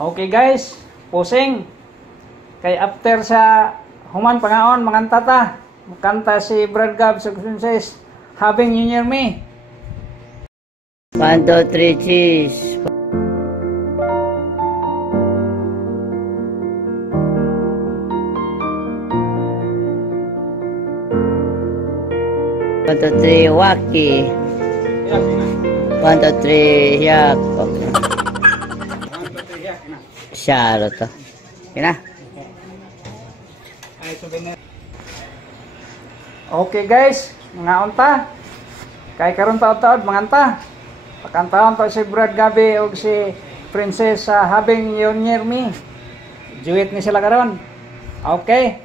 Okay guys, pusing. Kay after sa human pangaon, manganta ta. Kanta si Brad Gab sa Princess, Having You Near Me. 1, 2, 3, cheese. 1, 2, 3, waki. 1, 2, 3, yak. 1, 2, 3, yak. Siya, to. Kina. Okay guys, mga unta. Kay karon taon-taon manganta. Pakantaon to si Brad Gabi ug si Princess sa Having You Near Me. Duet ni sila karon. Okay.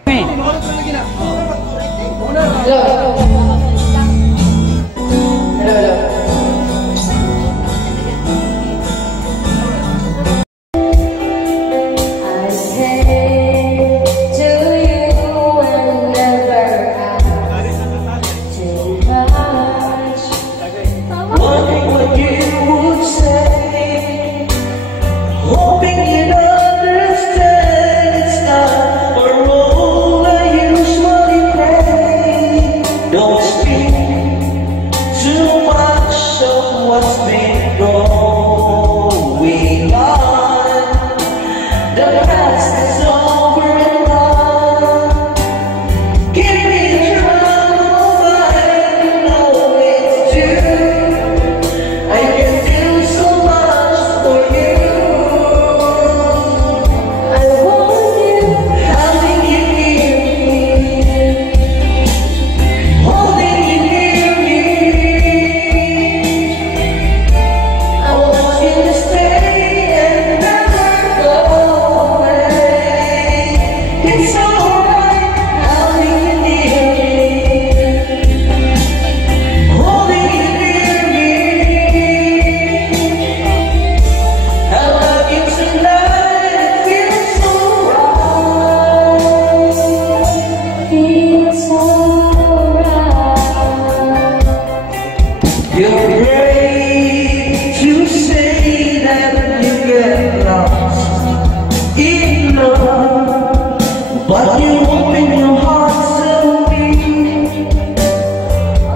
But you open your heart to me.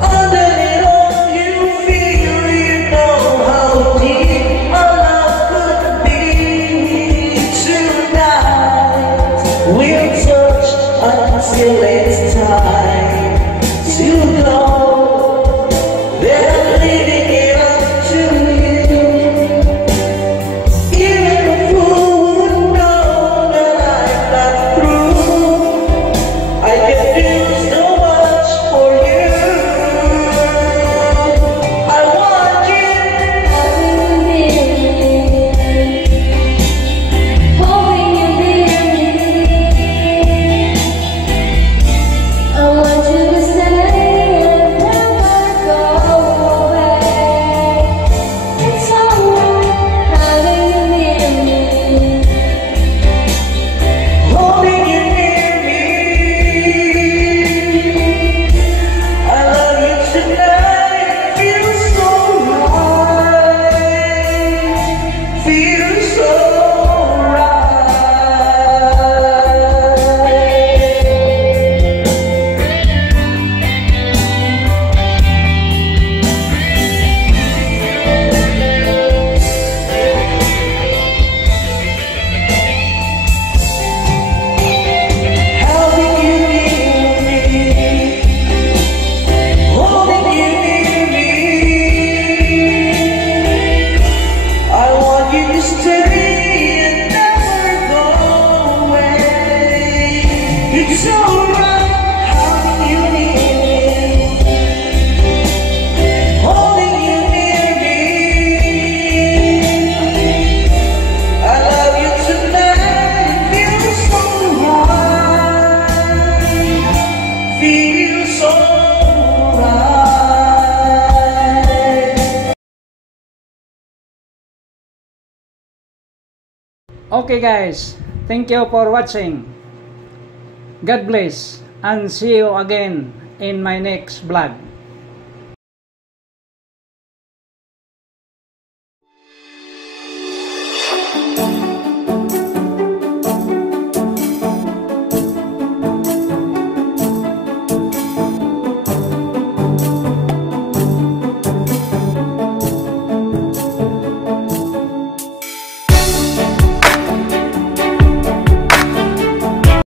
Under it all you feel, you know how deep our love could be. Tonight we'll touch until it's time to go. They're leaving it up to you. Even a fool would know that I'm not through. I can do so much for you. I want you, holding you near me. I want you to stay and never go away. It's alright having you near me. holding you near me. I love you tonight. Feels so right. Feels so right. Having you near me, holding you near me. I want you to stay and never go away. It's alright having you near me, holding you near me. I love you tonight. Feels so right. Feels so right. Okay guys, thank you for watching. God bless and see you again in my next vlog.